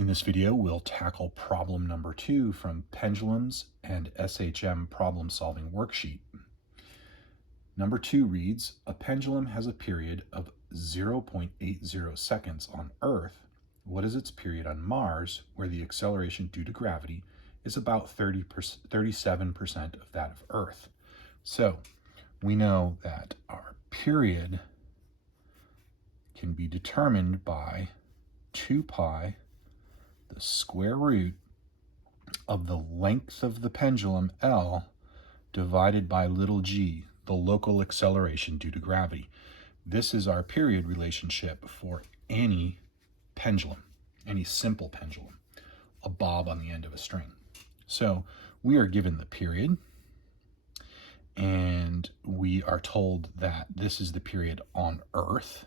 In this video, we'll tackle problem number 2 from Pendulums and SHM problem solving worksheet. Number 2 reads, a pendulum has a period of 0.80 seconds on Earth. What is its period on Mars, where the acceleration due to gravity is about 37% of that of Earth? So we know that our period can be determined by 2 pi the square root of the length of the pendulum L divided by little g, the local acceleration due to gravity. This is our period relationship for any pendulum, any simple pendulum, a bob on the end of a string. So we are given the period, and we are told that this is the period on Earth,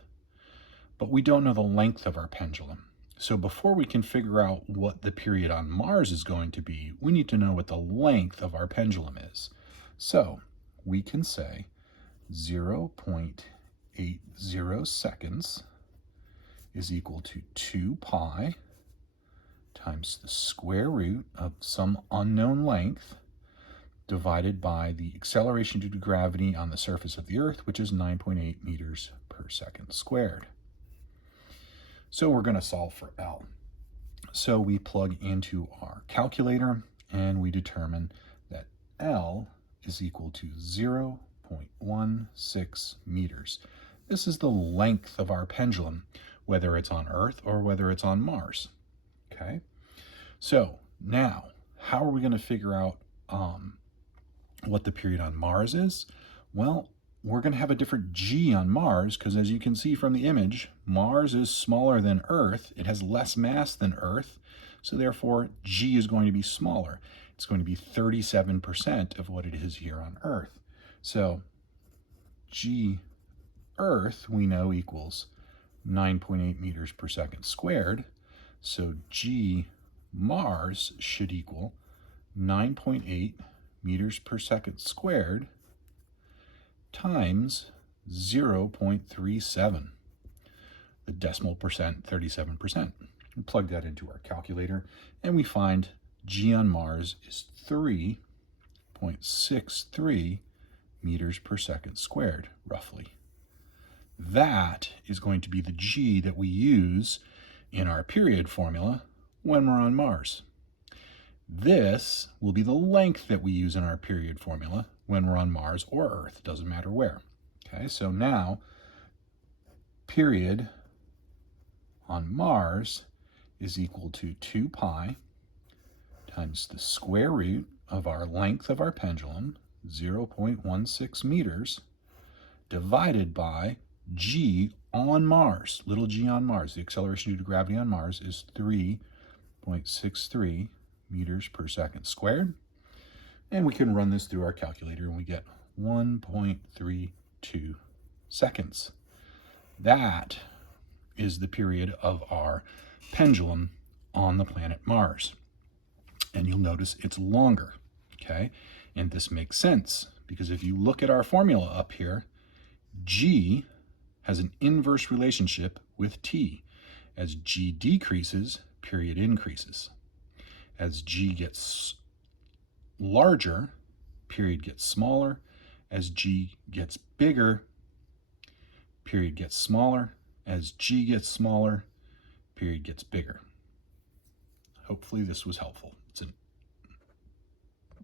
but we don't know the length of our pendulum. So before we can figure out what the period on Mars is going to be, we need to know what the length of our pendulum is. So we can say 0.80 seconds is equal to 2 pi times the square root of some unknown length divided by the acceleration due to gravity on the surface of the Earth, which is 9.8 meters per second squared. So we're going to solve for L. So we plug into our calculator and we determine that L is equal to 0.16 meters. This is the length of our pendulum, whether it's on Earth or whether it's on Mars. Okay, so now how are we going to figure out what the period on Mars is? Well, we're going to have a different g on Mars because, as you can see from the image, Mars is smaller than Earth. It has less mass than Earth, so therefore g is going to be smaller. It's going to be 37% of what it is here on Earth. So g Earth, we know, equals 9.8 meters per second squared. So g Mars should equal 9.8 meters per second squared times 0.37, the decimal percent, 37%. We plug that into our calculator, and we find g on Mars is 3.63 meters per second squared, roughly. That is going to be the g that we use in our period formula when we're on Mars. This will be the length that we use in our period formula when we're on Mars or Earth, doesn't matter where. Okay, so now period on Mars is equal to 2 pi times the square root of our length of our pendulum, 0.16 meters, divided by g on Mars, little g on Mars. The acceleration due to gravity on Mars is 3.63 meters per second squared. And we can run this through our calculator and we get 1.32 seconds. That is the period of our pendulum on the planet Mars. And you'll notice it's longer, okay? And this makes sense because if you look at our formula up here, g has an inverse relationship with t. As g decreases, period increases. As g gets larger, period gets smaller. As g gets bigger, period gets smaller. As g gets smaller, period gets bigger. Hopefully this was helpful. It's an